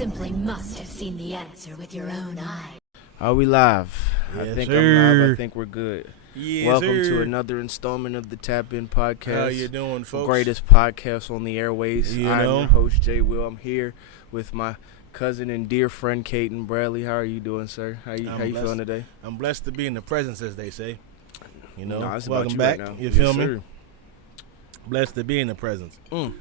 simply must have seen the answer with your own eye. Are we live? Yes, I think sir. I'm live. I think we're good. Yes, Welcome sir. to another installment of the Tap In Podcast. How you doing, The folks? greatest podcast on the airways. You I'm know. your host, Jay Will. I'm here with my cousin and dear friend, Caden Bradley. How are you doing, sir? How you I'm blessed. feeling today? I'm blessed to be in the presence, as they say. You know, Nah, it's about welcome you back. right now. You Yes, feel me? sir. Blessed to be in the presence. Mm.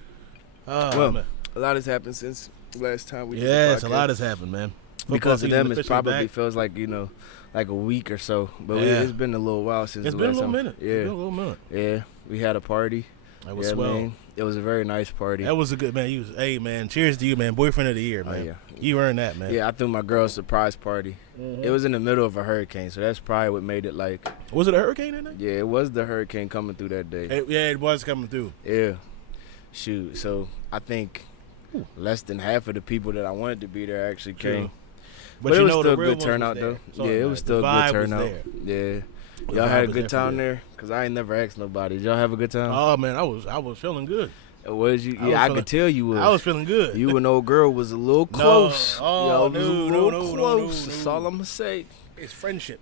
Well, Well, a lot has happened since last time we did yes, the a podcast. lot has happened, man. Because of Football them, season it probably officially back. feels like, like a week or so. But Yeah. it's been a little while since It's the been a last little time. minute. Yeah. It's been a little minute. Yeah, we had a party. That was Yeah, swell. man. It was a very nice party. That was a good man. Hey, man. Cheers to you, man. Boyfriend of the year, Oh, man. yeah. You earned that, man. Yeah, I threw my girl a surprise party. Mhm. It was in the middle of a hurricane, so that's probably what made it like. Was it a hurricane that night? Yeah, it was the hurricane coming through that day. It was coming through. Yeah, shoot. So I think less than half of the people that I wanted to be there actually True. came. But it you was know, still the a real good ones turnout was though. there. So Yeah, it was nice. still The a vibe good was turnout. there. Yeah, The y'all vibe had a was good definitely time there. Cause I ain't never asked nobody. Did y'all have a good time? Oh man, I was feeling good. Was you? I was Yeah, I feeling- could tell you was. I was feeling good. You and old girl was a little close. Oh, Y'all was a no, little no, no, close. no, That's no. all I'm gonna say. It's friendship.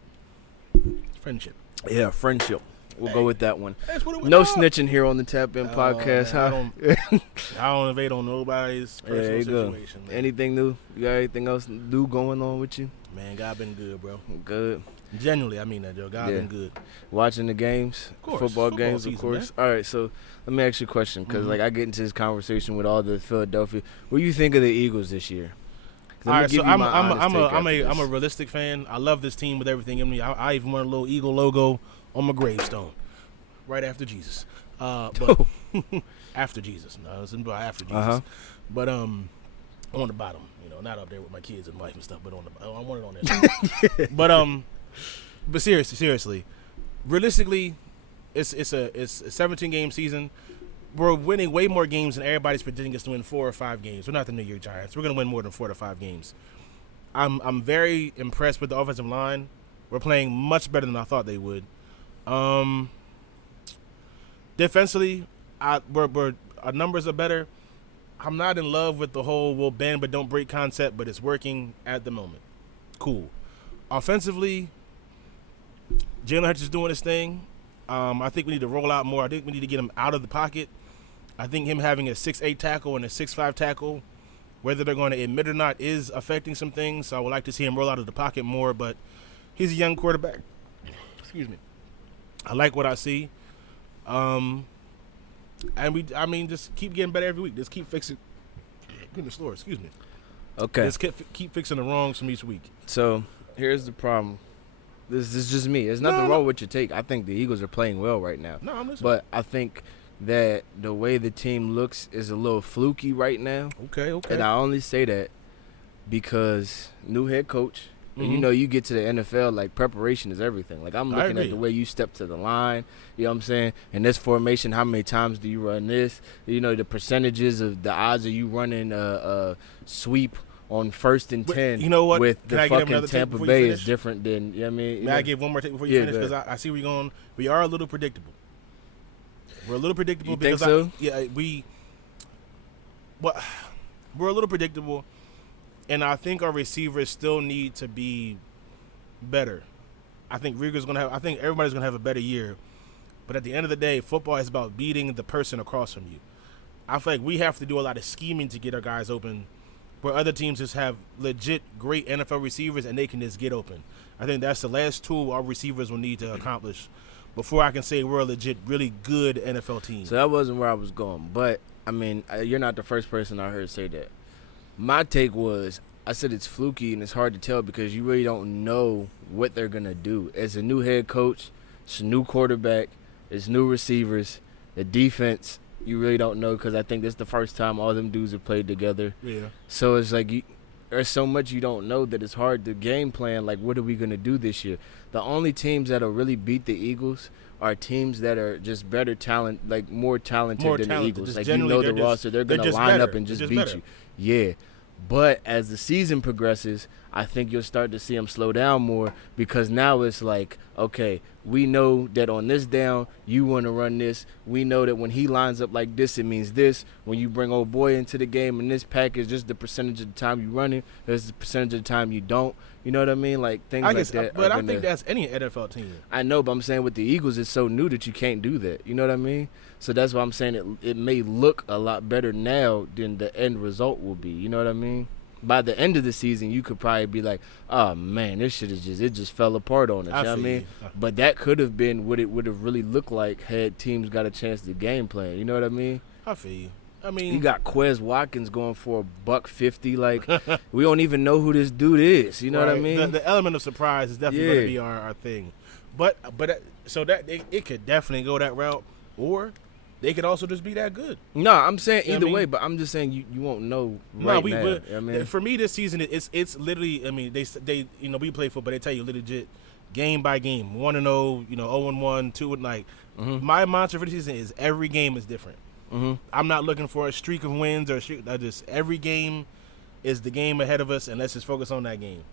It's friendship. Yeah, friendship. We'll go with that one. That's what it was. No snitching here on the Tap In Oh, podcast, man, huh? I don't invade on nobody's Yeah, there personal you go. situation. Man. Anything new? You got anything else new going on with you? Man, God been good, bro. Good. Genuinely, I mean that, Joe. God Yeah. been good. Watching the games, course. football Football games, season, of course. All right, so let me ask you a question, because Mhm. like I get into this conversation with all the Philadelphia. What do you think of the Eagles this year? 'Cause All let me right, give so you I'm my honest take a after I'm a this. realistic fan. I love this team with everything in me. I even want a little eagle logo on my gravestone, right after Jesus. But after Jesus, no, it's after Jesus. Uh-huh. But on the bottom, not up there with my kids and wife and stuff, but I want it on there. But seriously, realistically, it's a 17 game season. We're winning way more games than everybody's predicting us to win 4 or 5 games. We're not the New York Giants. We're gonna win more than 4 to 5 games. I'm very impressed with the offensive line. We're playing much better than I thought they would. Defensively, our numbers are better. I'm not in love with the whole we'll bend but don't break concept, but it's working at the moment. Cool. Offensively, Jalen Hurts is doing his thing. I think we need to roll out more. I think we need to get him out of the pocket. I think him having a 6'8" tackle and a 6'5" tackle, whether they're going to admit it or not, is affecting some things. So I would like to see him roll out of the pocket more, but he's a young quarterback. Excuse me. I like what I see. And just keep getting better every week. Just keep fixing. Goodness Lord, excuse me. Okay. Just keep fixing the wrongs from each week. So here's the problem. This is just me. There's nothing wrong with your take. I think the Eagles are playing well right now. No, I'm listening. But I think that the way the team looks is a little fluky right now. Okay. And I only say that because new head coach. And Mhm. you get to the NFL, like, preparation is everything. Like, I'm I looking at agree. the way you step to the line, you know what I'm saying? And this formation, how many times do you run this? The percentages of the odds of you running a sweep on 1st and But 10 you know what? with Can the I get fucking another take Tampa before you Bay finish? is different than, you know what I mean? May I give one more take before you Yeah, finish? go Because I see where you're going. We are a little predictable. We're a little predictable. You think because so? We're a little predictable, and I think our receivers still need to be better. I think everybody's gonna have a better year, but at the end of the day, football is about beating the person across from you. I feel like we have to do a lot of scheming to get our guys open, where other teams just have legit great NFL receivers and they can just get open. I think that's the last tool our receivers will need to accomplish before I can say we're a legit, really good NFL team. So that wasn't where I was going. But, I mean, you're not the first person I heard say that. My take was, I said it's fluky and it's hard to tell because you really don't know what they're going to do. As a new head coach, it's a new quarterback, it's new receivers, the defense, you really don't know because I think this is the first time all them dudes have played together. Yeah. So it's like there's so much you don't know that it's hard to game plan, like, what are we going to do this year? The only teams that'll really beat the Eagles are teams that are just better talent, like more talented than the Eagles. Just Like, generally, the roster, they're going to just line better. up and They're just just beat better. you. Yeah. But as the season progresses, I think you'll start to see him slow down more because now it's like, okay, we know that on this down, you want to run this. We know that when he lines up like this, it means this. When you bring old boy into the game in this package, just the percentage of the time you run it, there's the percentage of the time you don't. You know what I mean? Like things like that. But I think that's any NFL team. I know, but I'm saying with the Eagles, it's so new that you can't do that. You know what I mean? So that's why I'm saying it may look a lot better now than the end result will be. You know what I mean? By the end of the season, you could probably be like, oh, man, this shit is it just fell apart on us. You know what I mean? But that could have been what it would have really looked like had teams got a chance to game plan. You know what I mean? I feel you. I mean, you got Quez Watkins going for $150. Like, we don't even know who this dude is. You know what I mean? The element of surprise is definitely going to be our thing. But so that it could definitely go that route, or they could also just be that good. No, I'm saying either way, but I'm just saying you won't know right now. You know what I mean? For me, this season it's literally. I mean, they we play football. They tell you legit game by game, 1-0, 0-1, 2 like. Mm-hmm. My mantra for the season is every game is different. Mm-hmm. I'm not looking for a streak of wins or a streak. Every game is the game ahead of us, and let's just focus on that game.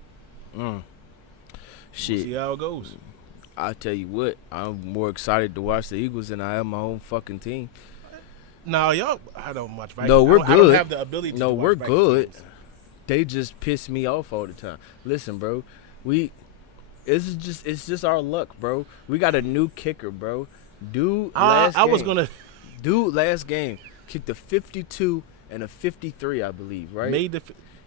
Shit. We'll see how it goes. I'll tell you what, I'm more excited to watch the Eagles than I am my own fucking team. No, y'all, I don't watch Vikings. No, we're good. I don't have the ability to watch we're Vikings good. games. They just piss me off all the time. Listen, bro, it's just our luck, bro. We got a new kicker, bro. Dude, last game kicked a 52 and a 53, I believe, right?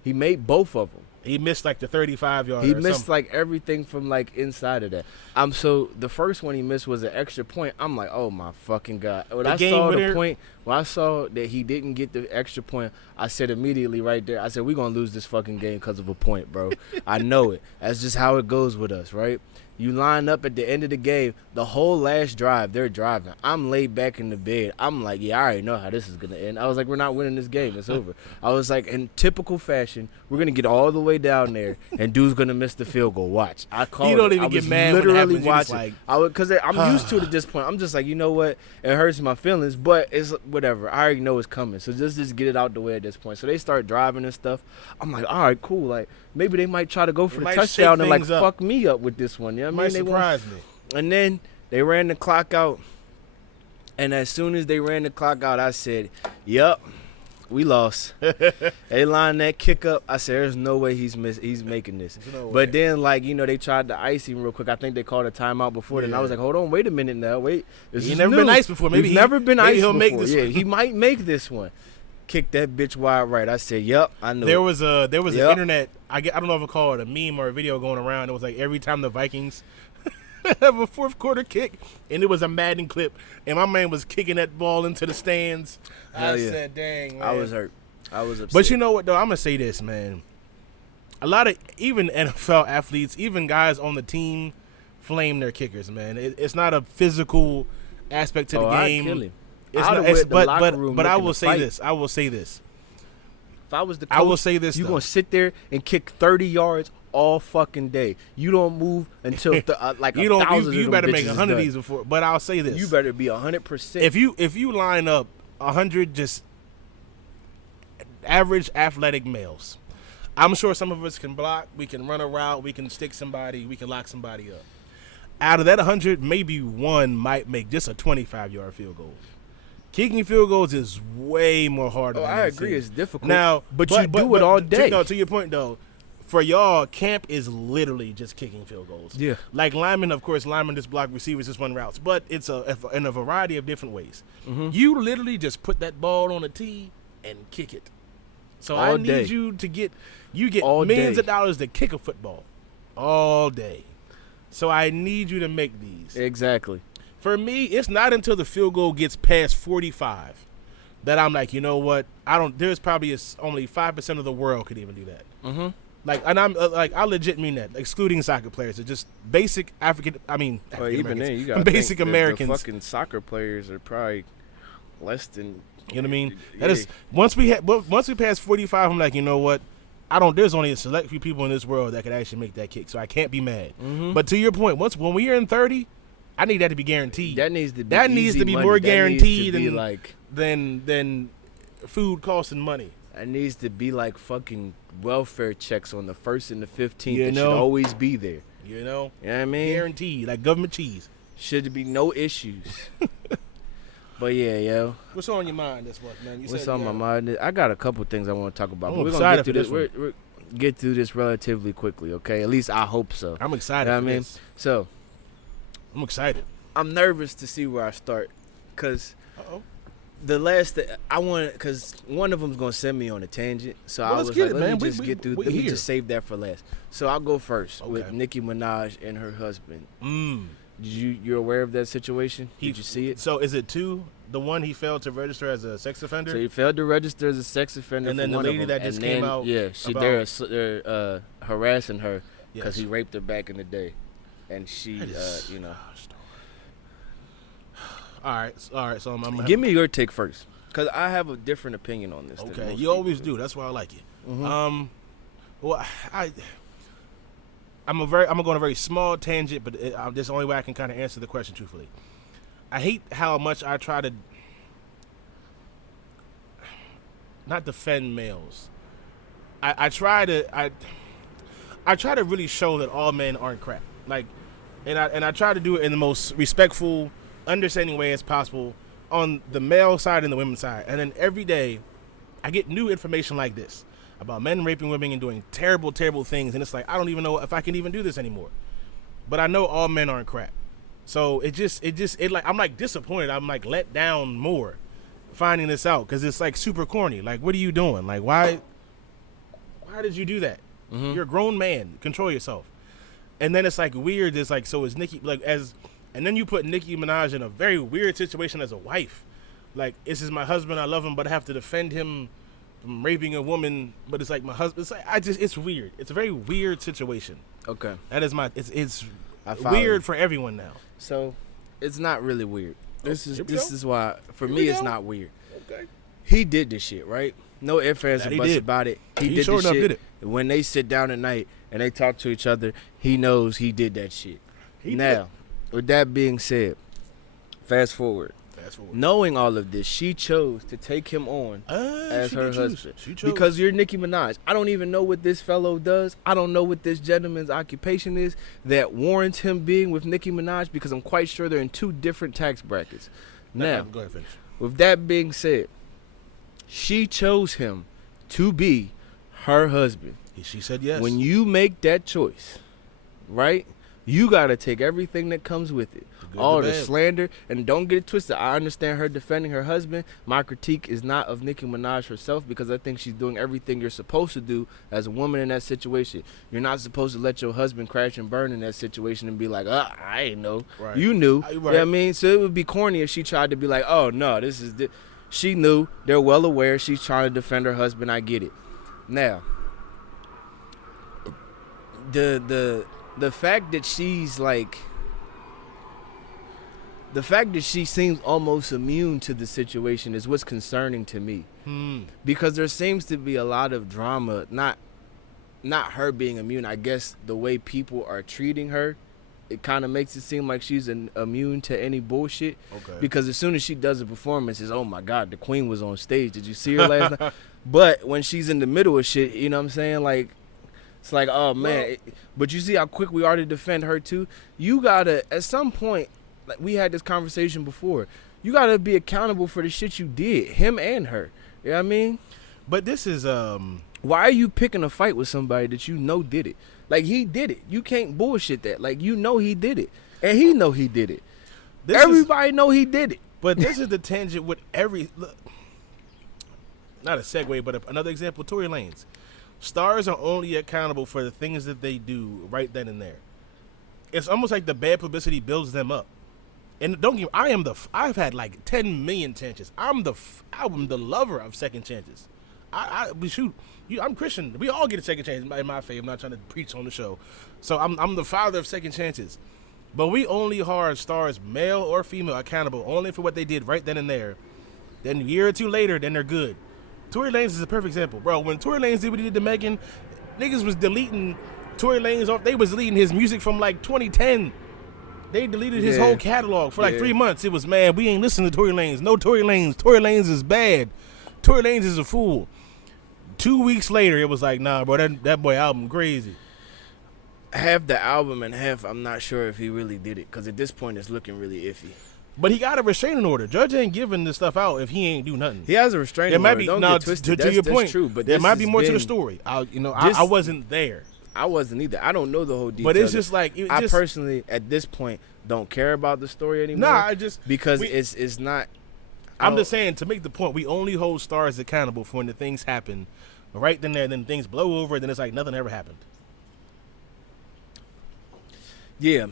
He made both of them. He missed like the 35-yard. He missed like everything from like inside of that. So the first one he missed was an extra point. I'm like, oh my fucking God. When I saw that he didn't get the extra point, I said immediately right there, I said, we're going to lose this fucking game because of a point, bro. I know it. That's just how it goes with us, right? You line up at the end of the game, the whole last drive, they're driving. I'm laid back in the bed. I'm like, yeah, I already know how this is going to end. I was like, we're not winning this game. It's over. I was like, in typical fashion, we're going to get all the way down there, and dude's going to miss the field goal. Watch. I called You don't even get mad when it happens. Watching. Because I'm used to it at this point. I'm just like, you know what? It hurts my feelings, but it's whatever. I already know it's coming. So just get it out the way at this point. So they start driving and stuff. I'm like, all right, cool. Like, maybe they might try to go for the touchdown and, like, fuck me up with this one. You know what I mean? Might surprise me. And then they ran the clock out. And as soon as they ran the clock out, I said, yep, we lost. They lined that kick up. I said, there's no way he's making this. But then, like, they tried to ice him real quick. I think they called a timeout before then. I was like, hold on, wait a minute now. Wait. He's never been iced before. Maybe he's never been iced before. Make this one. He might make this one. Kick that bitch wide right. I said, yep, I know. There was an internet, I don't know if I call it a meme or a video going around. It was like every time the Vikings have a fourth quarter kick, and it was a Madden clip, and my man was kicking that ball into the stands. I said, dang, man. I was hurt. I was upset. But you know what, though? I'm going to say this, man. A lot of, even NFL athletes, even guys on the team, flame their kickers, man. It's not a physical aspect to the game. I'd kill him. But I will say this. I will say this. If I was the coach, I will say this. You're going to sit there and kick 30 yards all fucking day. You don't move until like you 1,000 You better make 100 of these before. But I'll say this. You better be 100%. If you line up 100 just average athletic males, I'm sure some of us can block. We can run a route. We can stick somebody. We can lock somebody up. Out of that 100, maybe one might make just a 25-yard field goal. Kicking field goals is way more harder. I agree. It's difficult. Now, but you do it all day. To your point, though, for y'all, camp is literally just kicking field goals. Yeah. Like linemen, of course, linemen just block receivers, just run routes. But it's in a variety of different ways. Mm-hmm. You literally just put that ball on a tee and kick it. So all I need day. You to get all millions day. Of dollars to kick a football all day. So I need you to make these. Exactly. For me, it's not until the field goal gets past 45 that I'm like, you know what? There's probably only 5% of the world could even do that. Mm-hmm. Like, and I'm I legit mean that, excluding soccer players. It's just basic African. I mean, well, even then, you got basic Americans. The fucking soccer players are probably less than. You know what I mean? That is once we pass 45, I'm like, you know what? There's only a select few people in this world that could actually make that kick, so I can't be mad. Mm-hmm. But to your point, when we are in 30, I need that to be guaranteed. That needs to be more guaranteed than food costing money. It needs to be like fucking welfare checks on the 1st and the 15th. You It should know? always be there. You know? You know what I mean? Guaranteed, like government cheese. Should be no issues. But yeah, yo. What's on your mind this month, man? You What's said on my mind? I got a couple things I want to talk about. I'm But we're excited gonna for get this through this. We're get through this relatively quickly, okay? At least I hope so. I'm excited You know for what I mean? this. So I'm excited. I'm nervous to see where I start, cause Uh-oh. the last that I want, cause one of them's gonna send me on a tangent. So Well, I let's was get like, it, let man. me We- just we- get through. we Let me here. just save that for last. So I'll go first with Okay. Nicki Minaj and her husband. Mm. You're aware of that situation? Did you see it? So is it two? The one he failed to register as a sex offender? So he failed to register as a sex offender. And for then the one of lady them, that just and came then, out yeah, they're harassing her because he raped her back in the day, and she, That is- you know. All right. So I'm Give me your take first, cause I have a different opinion on this. than Okay, most you people always do. That's why I like you. Mhm. Well, I'm gonna go on a very small tangent, but this is the only way I can kind of answer the question truthfully. I hate how much I try to not defend males. I try to really show that all men aren't crap. Like, and I try to do it in the most respectful, understanding way as possible on the male side and the women's side. And then every day, I get new information like this about men raping women and doing terrible, terrible things. And it's like, I don't even know if I can even do this anymore. But I know all men aren't crap. So I'm like disappointed. I'm like let down more finding this out because it's like super corny. Like, what are you doing? Like, why did you do that? Mhm. You're a grown man. Control yourself. And then it's like weird. It's like, so is Nicki and then you put Nicki Minaj in a very weird situation as a wife. Like, this is my husband. I love him, but I have to defend him from raping a woman. But it's like my husband. It's like, it's weird. It's a very weird situation. Okay. That is it's I follow weird you. for everyone now. So, it's not really weird. This here we is go. why for Here me we it's go. not weird. Okay. He did this shit, right? No ifs, ands, That or he buts did. about it. He He did sure this enough shit. did it. When they sit down at night and they talk to each other, he knows he did that shit. He now, with that being said, fast forward. Fast forward. Knowing all of this, she chose to take him on as She her did choose. husband. She chose. Because you're Nicki Minaj. I don't even know what this fellow does. I don't know what this gentleman's occupation is that warrants him being with Nicki Minaj because I'm quite sure they're in two different tax brackets. Now, go ahead, finish. with that being said, she chose him to be her husband. She said yes. When you make that choice, right, you got to take everything that comes with it. good, All the the bad. slander, and don't get it twisted. I understand her defending her husband. My critique is not of Nicki Minaj herself because I think she's doing everything you're supposed to do as a woman in that situation. You're not supposed to let your husband crash and burn in that situation and be like, I ain't know. Right. You knew. Right. You know what I mean? So it would be corny if she tried to be like, oh, no, this is... She knew. They're well aware. She's trying to defend her husband. I get it. Now, the fact that she's like... The fact that she seems almost immune to the situation is what's concerning to me. Because there seems to be a lot of drama, not her being immune. I guess the way people are treating her, it kind of makes it seem like she's immune to any bullshit. Okay. Because as soon as she does a performance, it's, oh my God, the queen was on stage. Did you see her last night? But when she's in the middle of shit, you know what I'm saying? Like, it's like, oh man. But you see how quick we are to defend her too? You gotta, at some point, like we had this conversation before, you gotta be accountable for the shit you did, him and her. You know what I mean? But this is Why are you picking a fight with somebody that you know did it? Like, he did it. You can't bullshit that. Like, you know he did it. And he know he did it. Everybody know he did it. But this is the tangent with not a segue, but another example, Tory Lanez. Stars are only accountable for the things that they do right then and there. It's almost like the bad publicity builds them up. And don't get me, I've had like 10 million chances. I'm the lover of second chances. I'm Christian. We all get a second chance in my faith. I'm not trying to preach on the show. So I'm the father of second chances. But we only hold stars, male or female, accountable only for what they did right then and there. Then a year or two later, then they're good. Tory Lanez is a perfect example. Bro, when Tory Lanez did what he did to Megan, niggas was deleting Tory Lanez off. They was deleting his music from like 2010. They deleted his whole catalog for like 3 months. It was, man, we ain't listening to Tory Lanez. No Tory Lanez. Tory Lanez is bad. Tory Lanez is a fool. 2 weeks later, it was like, nah, bro, that boy album crazy. Half the album and half, I'm not sure if he really did it, because at this point it's looking really iffy. But he got a restraining order. Judge ain't giving this stuff out if he ain't do nothing. He has a restraining There might order. be Don't now get twisted. to your point. True, but there this might be has more to the been- story. I This- wasn't there. I wasn't either. I don't know the whole details. But it's just like I personally, at this point, don't care about the story anymore. Nah, I just because it's not. I'm just saying, to make the point, we only hold stars accountable for when the things happen. Right then there, then things blow over, then it's like nothing ever happened. Yeah,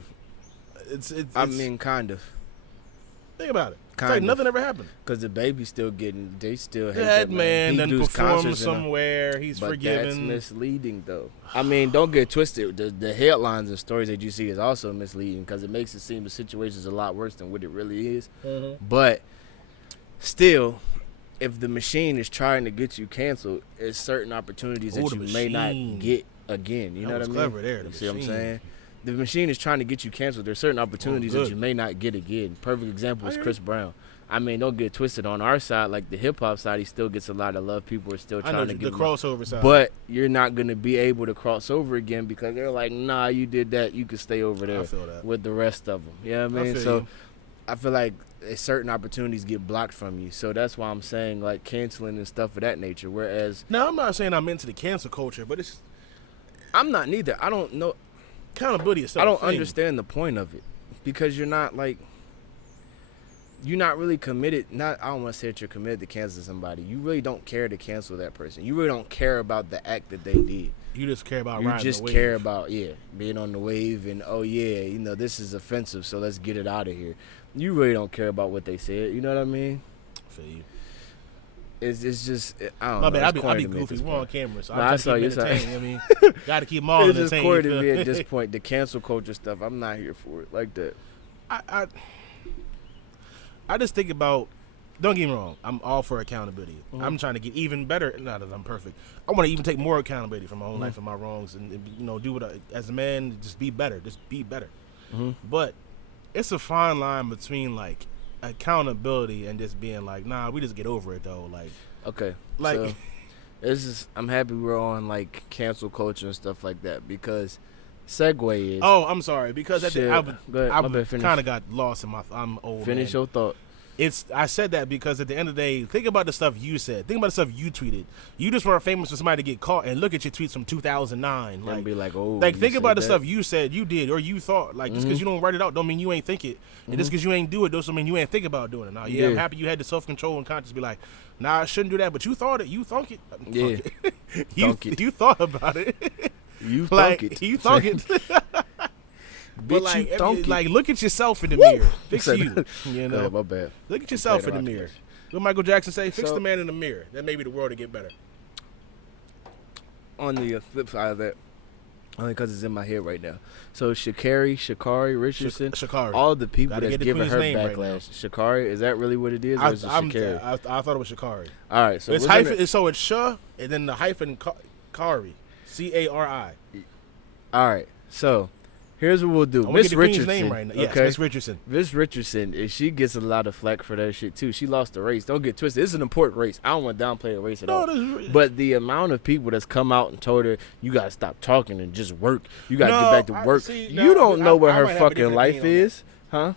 It's I mean, kind of. think about it. It's Kind like of. nothing ever happened. Because the baby's still getting, they still hate That that man He then does performed concerts and all. somewhere. He's But forgiven. that's misleading, though. I mean, don't get twisted. The headlines and stories that you see is also misleading because it makes it seem the situation is a lot worse than what it really is. Mm-hmm. But still, if the machine is trying to get you canceled, it's certain opportunities Oh, that the you may not machine. get again. You That know was what I mean? clever there, the You see what I'm machine. saying? The machine is trying to get you canceled. There's certain opportunities that good. you may not get again. Perfect example I is hear Chris you. Brown. I mean, don't get twisted. On our side, like the hip hop side, he still gets a lot of love. People are still I know trying to the get him. crossover side. But you're not going to be able to cross over again because they're like, nah, you did that. You can stay over there I feel that. with the rest of them. You know what I I mean? feel So you. I feel like certain opportunities get blocked from you. So that's why I'm saying like canceling and stuff of that nature. Whereas Now, I'm not saying I'm into the cancel culture, but it's I'm not neither. I don't know. accountability is I don't thing. understand the point of it because you're not like, you're not really committed. Not I don't want to say that you're committed to cancel somebody. You really don't care to cancel that person. You really don't care about the act that they did. You just care about You riding just the wave. care about being on the wave and oh yeah, you know this is offensive, so let's get it out of here. You really don't care about what they said. You know what I mean? I feel you. It's just I don't My know. bad. It's I be corny to me at goofy. this We're on point. camera, so Nah, I I just saw keep you, sorry. entertaining. I mean, got to keep them all It's just entertained. corny you to feel me at this point. The cancel culture stuff, I'm not here for it like that. I just think about. Don't get me wrong. I'm all for accountability. Mm-hmm. I'm trying to get even better. Not that I'm perfect. I want to even take more accountability for my own Mm-hmm. life and my wrongs, and do what as a man. Just be better. Just be better. Mm-hmm. But it's a fine line between like accountability and just being like, nah, we just get over it though. Like, Okay, Like- so this is. I'm happy we're on like cancel culture and stuff like that because segue is. oh, I'm sorry because at Shit. the, Go ahead. I My bad. Finish. kind of got lost in my. I'm old. Finish man. your thought. I said that because at the end of the day, think about the stuff you said. Think about the stuff you tweeted. You just weren't famous for somebody to get caught and look at your tweets from 2009. And be like, oh. Like you think said about the that? stuff you said, you did, or you thought. Like just because you don't write it out, don't mean you ain't think it. And just because you ain't do it, don't mean you ain't think about doing it. Now, yeah, I'm Yeah. happy you had the self control and conscience. Be like, nah, I shouldn't do that, but you thought it. You thunk it. Yeah. you Thunk it. you thought about it. You like thunk it. you thunk it. But Bitch, like, you thunk it. like, look at yourself in the mirror. Fix Said- you. You Go know. ahead, my bad. Look at yourself Played in the around too mirror. much. What Michael Jackson say? Fix So- the man in the mirror. Then maybe the world will get better. On the flip side of that, only because it's in my head right now. So Sha'Carri Richardson, Sha'Carri. all the people Gotta that's get the giving queen's her name right backlash. Sha'Carri, is that really what it is, or is it Sha'Carri? I thought it was Sha'Carri. All right, so It's wasn't hyphen. it- So it's Sha and then the hyphen Kari, Cari. all right, so here's what we'll do. I want to Miss get the queen's Richardson, name right now. Yes, okay? Miss Richardson. Miss Richardson, if she gets a lot of flack for that shit too. She lost the race. Don't get twisted. It's an important race. I don't want to downplay the race at all. But the amount of people that's come out and told her you gotta stop talking and just work. You gotta No, get back to I- work. see, You no, don't know I what her might have a fucking different life opinion on is, huh?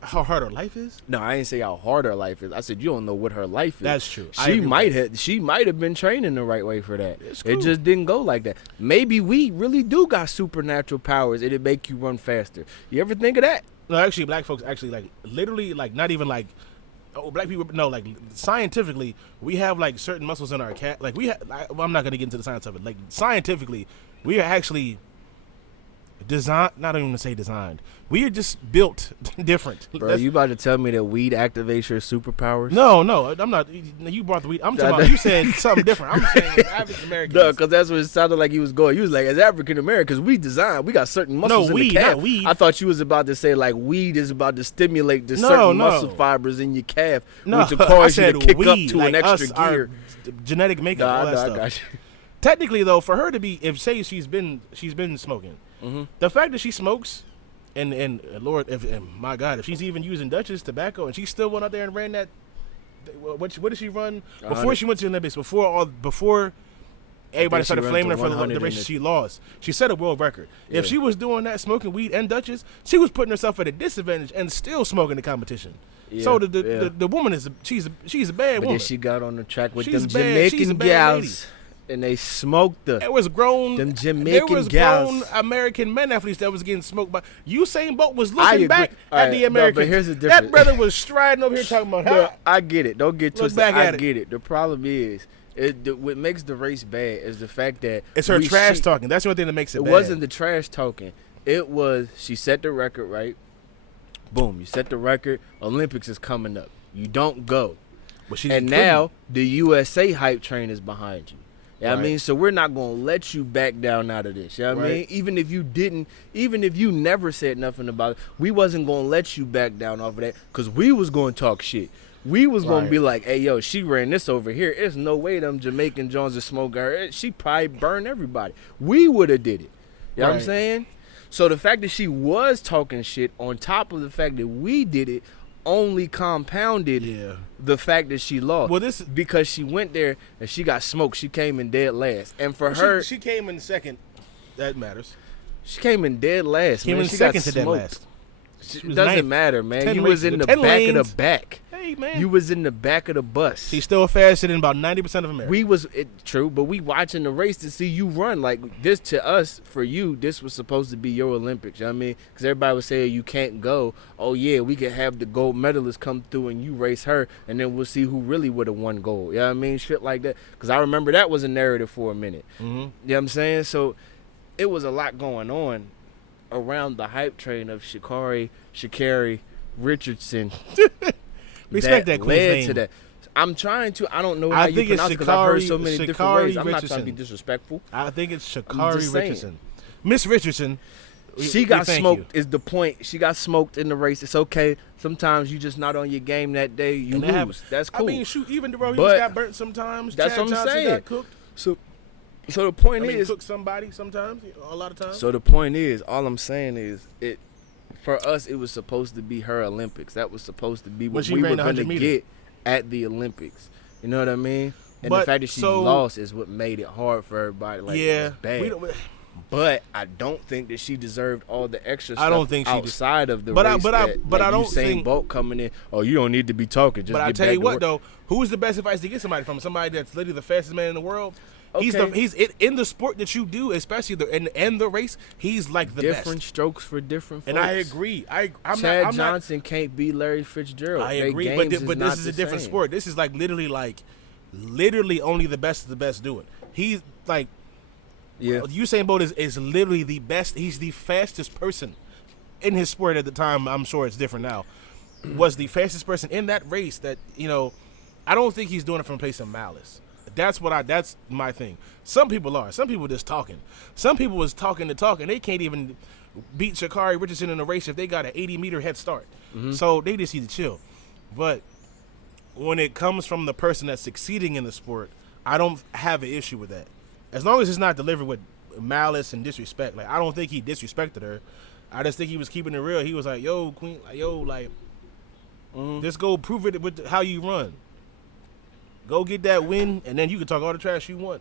How hard her life is? No, I didn't say how hard her life is. I said you don't know what her life is. That's true. I She agree with might that. have. She might have been training the right way for that. It's It cool. just didn't go like that. Maybe we really do got supernatural powers. It'd make you run faster. You ever think of that? No, actually, black folks actually like literally like not even like. Oh, black people no like scientifically we have like certain muscles in our cat like we have. I'm not gonna get into the science of it. Like scientifically, we are actually designed. Not even to say designed. We are just built different. Bro, That's- you about to tell me that weed activates your superpowers? No, I'm not. You brought the weed. I'm talking about. You said something different. I'm saying African Americans. No, because that's what it sounded like he was going. He was like, as African Americans, we got certain muscles in weed, the calf. not weed. I thought you was about to say like weed is about to stimulate the No, certain no. muscle fibers in your calf, No, which will I cause you said to kick up weed, to like an extra us, our gear. genetic makeup, all that Nah, I stuff. got you. Technically, though, for her to be, if say she's been smoking, the fact that she smokes, and Lord, my God, if she's even using Dutchess tobacco, and she still went out there and ran that, what did she run before 100. she went to the Olympics? Before everybody she started runs flaming her to for the 100 races in she lost. She set a world record. If Yeah. she was doing that, smoking weed and Dutchess, she was putting herself at a disadvantage and still smoking the competition. So the woman she's a bad But woman. then she got on the track with She's them bad. She's a Jamaican bad lady. gals, and they smoked her. There was grown Jamaican grown gals. American men athletes that was getting smoked by. Usain Bolt was I looking agree. back All at right, the but Americans. here's the That difference. brother was striding over here talking about Look, how. I get it. Don't get Look twisted. back I at it. get it. The problem is, what makes the race bad is the fact that It's her we trash see- talking. That's the only thing that makes it It bad. wasn't the trash talking. It was she set the record, right? Boom, you set the record. Olympics is coming up. You don't go. But she And couldn't. now the USA hype train is behind you. You know what I Right. mean? So we're not going to let you back down out of this. You know what I mean? Right. Even if you never said nothing about it, we wasn't going to let you back down off of that because we was going to talk shit. We was going Right. to be like, hey, yo, she ran this over here. There's no way them Jamaican Jones is smoking her. She probably burned everybody. We would have did it. You know what I'm Right. saying? So the fact that she was talking shit on top of the fact that we did it only compounded Yeah. the fact that she lost. Well, this- because she went there and she got smoked. She came in dead last, and for her, She came in second. That matters. she came in dead last. Came man. in she second got to dead smoked. last. It was doesn't ninth. matter, man. 10 You was races, in the 10 back of lanes. the back. Hey man, You was in the back of the bus. she's still faster than about 90% of America. We was true, but we watching the race to see you run. Like this to us, for you, this was supposed to be your Olympics. You know what I mean? Because everybody was saying you can't go. Oh yeah, we could have the gold medalist come through and you race her, and then we'll see who really would have won gold. You know what I mean? Shit like that. Because I remember that was a narrative for a minute. Mm-hmm. You know what I'm saying? So it was a lot going on around the hype train of Sha'Carri Richardson. Respect that queen's led name. to that. I'm trying to. I don't know I how you think it's pronounce it because I've heard so Sha'Carri- many different Sha'Carri ways. I'm not trying to Richardson. be disrespectful. I think it's I'm Sha'Carri just saying. Richardson. Miss Richardson. She we got thank smoked. you. Is the point? She got smoked in the race. It's okay. Sometimes you just not on your game that day. You And that lose. happens. That's cool. I mean, shoot, even DeRozan But- got burnt sometimes. That's Chad what I'm Johnson saying. got cooked. so the point I mean, is. cook somebody sometimes. A lot of times. So the point is, all I'm saying is, it for us, it was supposed to be her Olympics. That was supposed to be When what she we ran were the going to 100 meter. get at the Olympics. You know what I mean? And But, the fact that she so- lost is what made it hard for everybody. Like, it yeah, was bad. we don't- But I don't think that she deserved all the extra stuff I don't think she did. outside of the But I- race. but I- that, but like I don't Usain think- Bolt coming in. Oh, you don't need to be talking. Just But I get tell back you to what work. though, who's the best advice to get somebody from? Somebody that's literally the fastest man in the world. He's Okay. in the sport that you do, especially in the race. He's like the different best. strokes for different folks. And I agree. I'm Chad not. I'm Johnson can't be Larry Fitzgerald. not. I They agree. games But not this is the a different same. sport. This is literally only the best of the best do it. He's like Yeah. Usain Bolt is literally the best. He's the fastest person in his sport at the time. I'm sure it's different now. Was the fastest person in that race. That I don't think he's doing it from a place of malice. That's my thing. Some people are. Some people just talking. Some people was talking to talk, and they can't even beat Sha'Carri Richardson in a race if they got an 80-meter head start. So they just need to chill. But when it comes from the person that's succeeding in the sport, I don't have an issue with that. As long as it's not delivered with malice and disrespect. Like, I don't think he disrespected her. I just think he was keeping it real. He was like, yo, queen, just go prove it with how you run. Go get that win, and then you can talk all the trash you want.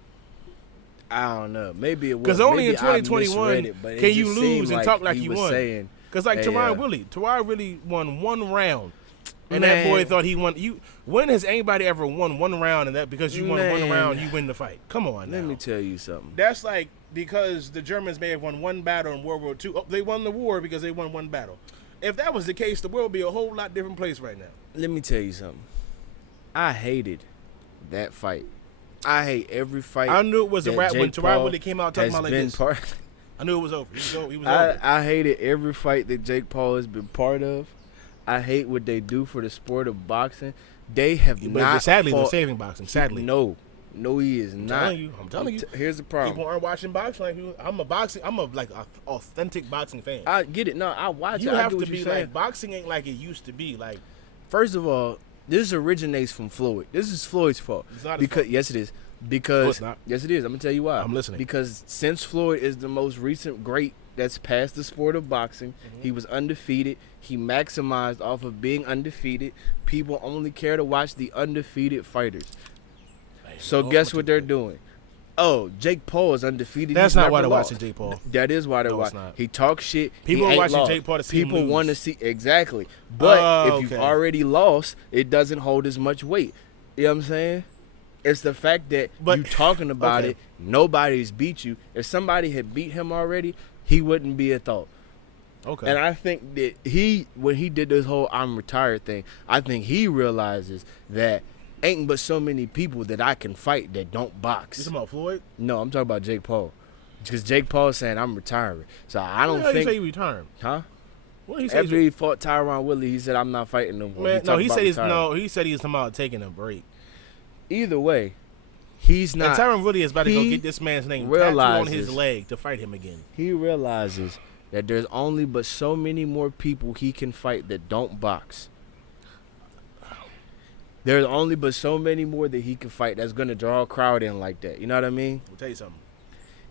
I don't know. Maybe it was. Because only in Maybe I 2021 misread it, but it can you just lose seemed and like talk like he you was won. saying, Because like hey, Teron really won one round. And that Man. boy thought he won. When has anybody ever won one round and that because you won one Man. round, you win the fight? Come on now. Let me tell you something. That's like because the Germans may have won one battle in World War II. Oh, they won the war because they won one battle. If that was the case, the world would be a whole lot different place right now. Let me tell you something. I hated that fight. I hate every fight. I knew it was a that rap when Jake Teron Paul Woodley came out talking has about like been this. part. I knew it was over. He was over. I hated every fight that Jake Paul has been part of. I hate what they do for the sport of boxing. They have But not. sadly, they're fought. saving boxing. Sadly. No, he is I'm not. telling you. Here's the problem. People aren't watching boxing like you. I'm a authentic boxing fan. I get it. No, I watch You it. I have get to what be you're saying. like boxing ain't like it used to be. Like First of all, this originates from Floyd. This is Floyd's fault. It's not his because fault. yes, it is. Because No, it's not. yes, it is. I'm gonna tell you why. I'm listening. Because since Floyd is the most recent great that's passed the sport of boxing, he was undefeated. He maximized off of being undefeated. People only care to watch the undefeated fighters. So guess what they're doing? Oh, Jake Paul is undefeated. That's He's not why never they're lost. watching Jake Paul. That is why they're No, it's watching. not. He talks shit. People he are ain't watching lost. Jake Paul to see him People lose. want to see exactly. But Oh, if you've okay. already lost, it doesn't hold as much weight. You know what I'm saying? It's the fact that But- you talking about okay. it. Nobody's beat you. If somebody had beat him already, he wouldn't be a thought. Okay. And I think that when he did this whole "I'm retired" thing, I think he realizes that ain't but so many people that I can fight that don't box. You talking about Floyd? No, I'm talking about Jake Paul. Because Jake Paul is saying I'm retiring. So I don't When did he say think. he retiring? Huh? When he say After he fought Tyron Woodley, he said I'm not fighting no more. man, no, talked he about said he's retiring. he said he's talking about taking a break. Either way, he's not. And Tyron Woodley is about to go he get this man's name tattooed on his realizes- leg to fight him again. He realizes that there's only but so many more people he can fight that don't box. There's only but so many more that he can fight that's gonna draw a crowd in like that. You know what I mean? I'll tell you something.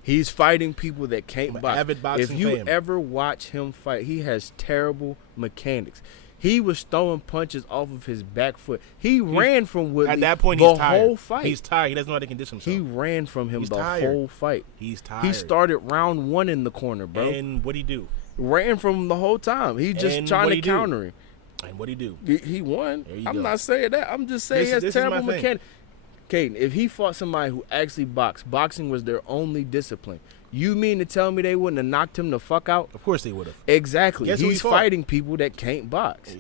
He's fighting people that can't I'm an box. avid boxing If you fan. ever watch him fight, he has terrible mechanics. He was throwing punches off of his back foot. He ran from Woodley At that point, the he's tired. whole fight. He's tired. He doesn't know how to condition He himself. ran from him He's the tired. whole fight. He's tired. He started round 1 in the corner, bro. And what'd he do? Ran from him the whole time. He just And trying what'd to he do? counter him. And what'd he do? He won. There you I'm go. not saying that. I'm just saying This- he has this is terrible my thing. mechanics. Caden, if he fought somebody who actually boxed, boxing was their only discipline. You mean to tell me they wouldn't have knocked him the fuck out? Of course they would have. Exactly. Guess who he He's fought? fighting people that can't box.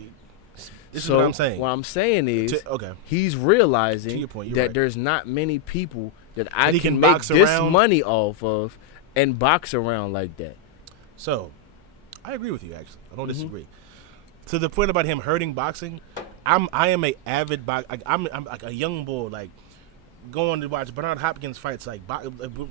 This so is what I'm saying. What I'm saying is, Okay. he's To realizing your point, you're that right. there's not many people that I he can can make box this around. money off of and box around like that. So, I agree with you. Actually, I Mm-hmm. don't disagree. To the point about him hurting boxing, I am a avid I'm like a young bull, like going to watch Bernard Hopkins fights. Like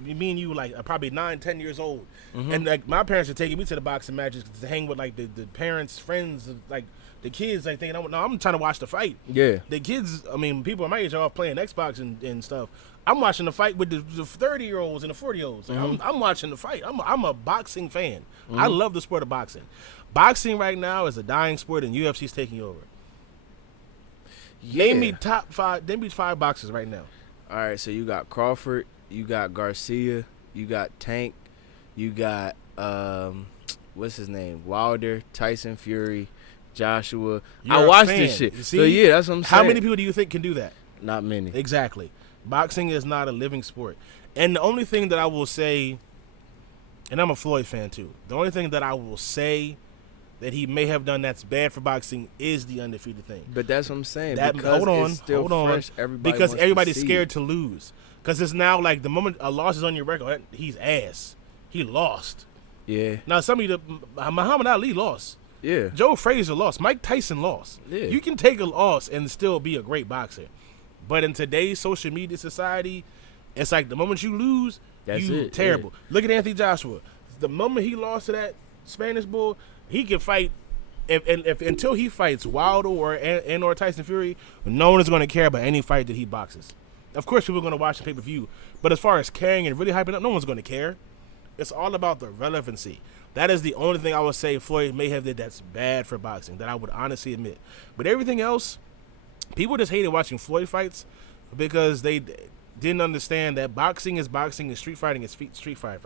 me and you, like probably 9-10 years old, Mm-hmm. and like my parents are taking me to the boxing matches to hang with like the parents, friends, like the kids. Like thinking, I'm trying to watch the fight. Yeah. The kids, I mean, people my age are off playing Xbox and stuff. I'm watching the fight with the 30-year-olds and the 40-year-olds. Like, I'm watching the fight. I'm a boxing fan. I love the sport of boxing. Boxing right now is a dying sport, and UFC's taking over. Yeah. Name me top 5. Name me 5 boxers right now. All right, so you got Crawford, you got Garcia, you got Tank, you got what's his name? Wilder, Tyson Fury, Joshua. You're I a watched fan. this shit. You So see? yeah, that's what I'm saying. How many people do you think can do that? Not many. Exactly. Boxing is not a living sport. And the only thing that I will say, and I'm a Floyd fan too, the only thing that I will say that he may have done that's bad for boxing is the undefeated thing. But that's what I'm saying. That, because hold on, it's still hold on. fresh, everybody Because wants to everybody's see scared it. to lose. Because it's now like the moment a loss is on your record, he's ass. He lost. Yeah, Now, Muhammad Ali lost. yeah. Joe Frazier lost. Mike Tyson lost. Yeah. You can take a loss and still be a great boxer. But in today's social media society, it's like the moment you lose, That's you it, terrible. Look at Anthony Joshua. The moment he lost to that Spanish bull, he can fight. If until he fights Wilder or Tyson Fury, no one is going to care about any fight that he boxes. Of course, people are going to watch the pay-per-view. But as far as caring and really hyping up, no one's going to care. It's all about the relevancy. That is the only thing I would say Floyd may have did that's bad for boxing, that I would honestly admit. But everything else, people just hated watching Floyd fights because they didn't understand that boxing is boxing and street fighting is street fighting.